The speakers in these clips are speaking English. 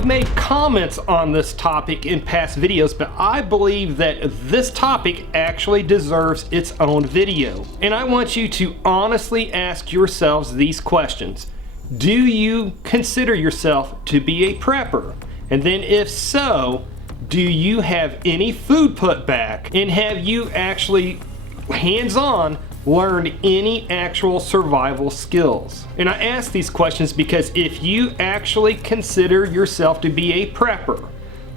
I've made comments on this topic in past videos, but I believe that this topic actually deserves its own video. And I want you to honestly ask yourselves these questions. Do you consider yourself to be a prepper? And then if so, do you have any food put back? And have you actually hands-on learned any actual survival skills? And I ask these questions because if you actually consider yourself to be a prepper,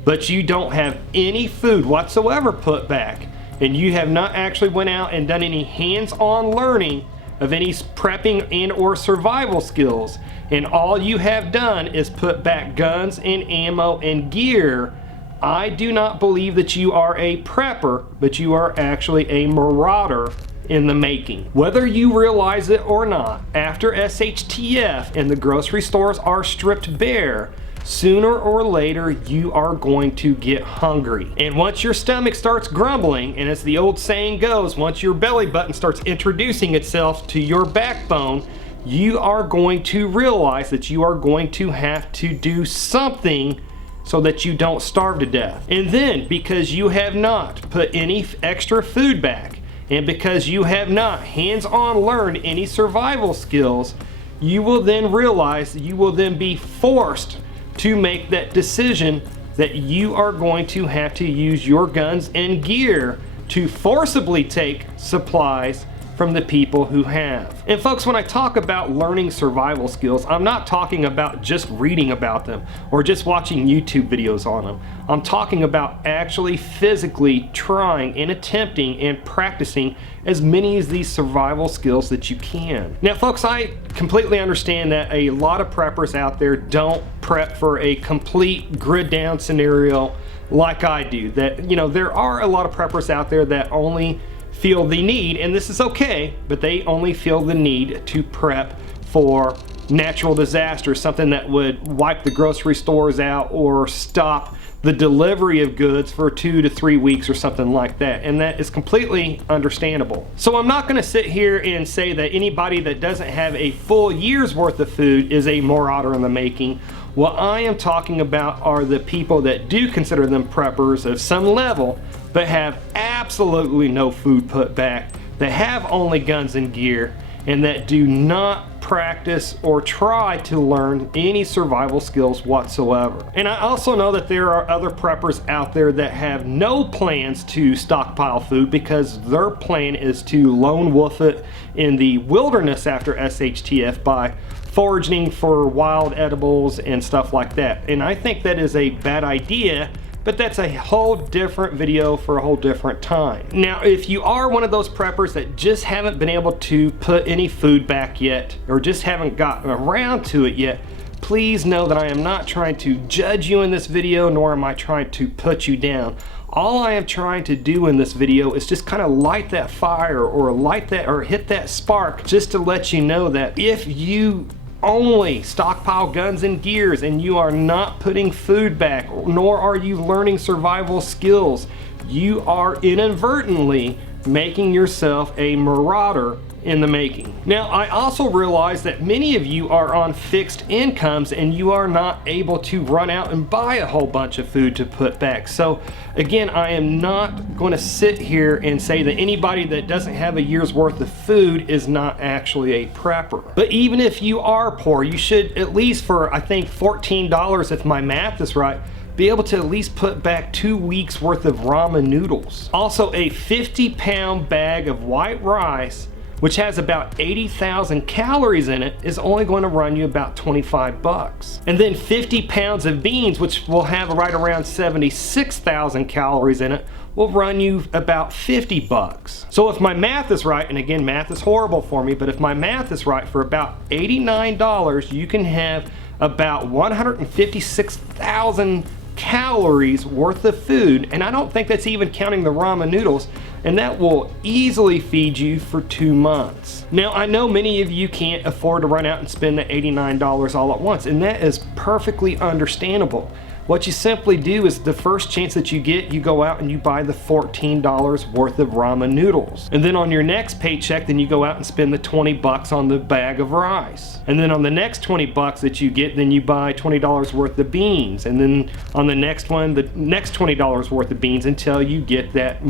but you don't have any food whatsoever put back, and you have not actually went out and done any hands-on learning of any prepping and or survival skills, and all you have done is put back guns and ammo and gear, I do not believe that you are a prepper, but you are actually a marauder in the making. Whether you realize it or not, after SHTF and the grocery stores are stripped bare, sooner or later you are going to get hungry. And once your stomach starts grumbling, and as the old saying goes, once your belly button starts introducing itself to your backbone, you are going to realize that you are going to have to do something so that you don't starve to death. And then, because you have not put any extra food back, and because you have not hands-on learned any survival skills, you will then realize that you will then be forced to make that decision that you are going to have to use your guns and gear to forcibly take supplies from the people who have. And folks, when I talk about learning survival skills, I'm not talking about just reading about them or just watching YouTube videos on them. I'm talking about actually physically trying and attempting and practicing as many of these survival skills that you can. Now folks, I completely understand that a lot of preppers out there don't prep for a complete grid down scenario like I do. That, you know, there are a lot of preppers out there that only feel the need, and this is okay, but they only feel the need to prep for natural disasters, something that would wipe the grocery stores out or stop the delivery of goods for 2 to 3 weeks or something like that, and that is completely understandable. So I'm not going to sit here and say that anybody that doesn't have a full year's worth of food is a marauder in the making. What I am talking about are the people that do consider them preppers of some level, but have absolutely no food put back, that have only guns and gear, and that do not practice or try to learn any survival skills whatsoever. And I also know that there are other preppers out there that have no plans to stockpile food because their plan is to lone wolf it in the wilderness after SHTF by foraging for wild edibles and stuff like that. And I think that is a bad idea, but that's a whole different video for a whole different time. Now, if you are one of those preppers that just haven't been able to put any food back yet, or just haven't gotten around to it yet, please know that I am not trying to judge you in this video, nor am I trying to put you down. All I am trying to do in this video is just kind of light that fire or light that or hit that spark just to let you know that if you only stockpile guns and gears and you are not putting food back, nor are you learning survival skills, you are inadvertently making yourself a marauder in the making. Now, I also realize that many of you are on fixed incomes and you are not able to run out and buy a whole bunch of food to put back. So again, I am not going to sit here and say that anybody that doesn't have a year's worth of food is not actually a prepper. But even if you are poor, you should at least, for I think $14 if my math is right, be able to at least put back 2 weeks worth of ramen noodles. Also, a 50-pound bag of white rice, which has about 80,000 calories in it, is only going to run you about 25 bucks. And then 50 pounds of beans, which will have right around 76,000 calories in it, will run you about 50 bucks. So if my math is right, and again, math is horrible for me, but if my math is right, for about $89, you can have about 156,000 calories worth of food, and I don't think that's even counting the ramen noodles, and that will easily feed you for 2 months. Now, I know many of you can't afford to run out and spend the $89 all at once, and that is perfectly understandable. what you simply do is the first chance that you get, you go out and you buy the $14 worth of ramen noodles. And then on your next paycheck, then you go out and spend the 20 bucks on the bag of rice. And then on the next 20 bucks that you get, then you buy $20 worth of beans. And then on the next one, the next $20 worth of beans until you get that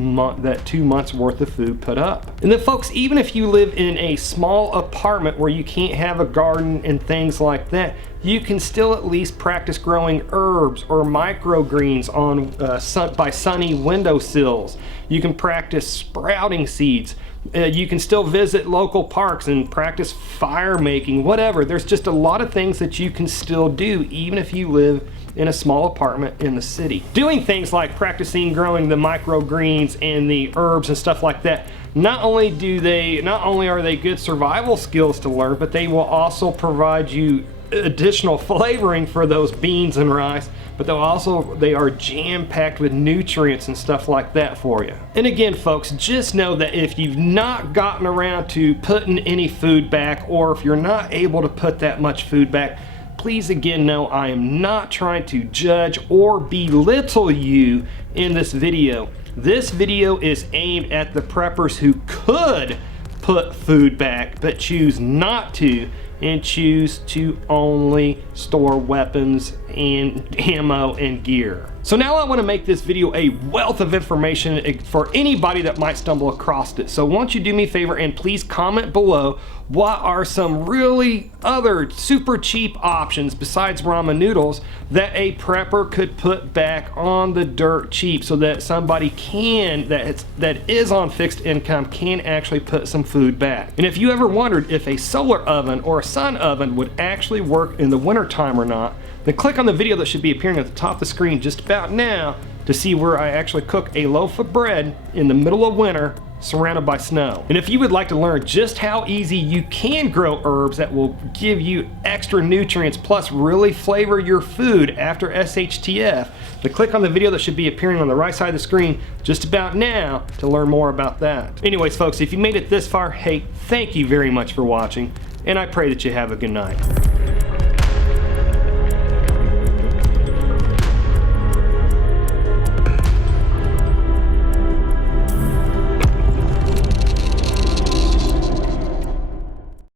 2 months worth of food put up. And then folks, even if you live in a small apartment where you can't have a garden and things like that, you can still at least practice growing herbs or microgreens on by sunny windowsills. You can practice sprouting seeds. You can still visit local parks and practice fire making, whatever. There's just a lot of things that you can still do even if you live in a small apartment in the city. Doing things like practicing growing the microgreens and the herbs and stuff like that, not only are they good survival skills to learn, but they will also provide you additional flavoring for those beans and rice, but they are jam-packed with nutrients and stuff like that for you. And again folks, just know that if you've not gotten around to putting any food back, or if you're not able to put that much food back, please again know I am not trying to judge or belittle you in this video. This video is aimed at the preppers who could put food back but choose not to, and choose to only store weapons and ammo and gear. So now I want to make this video a wealth of information for anybody that might stumble across it. So won't you do me a favor and please comment below what are some really other super cheap options besides ramen noodles that a prepper could put back on the dirt cheap, so that somebody that is on fixed income can actually put some food back. And if you ever wondered if a solar oven or a sun oven would actually work in the winter time or not, then click on the video that should be appearing at the top of the screen just about now to see where I actually cook a loaf of bread in the middle of winter surrounded by snow. And if you would like to learn just how easy you can grow herbs that will give you extra nutrients plus really flavor your food after SHTF, then click on the video that should be appearing on the right side of the screen just about now to learn more about that. Anyways folks, if you made it this far, hey, thank you very much for watching, and I pray that you have a good night.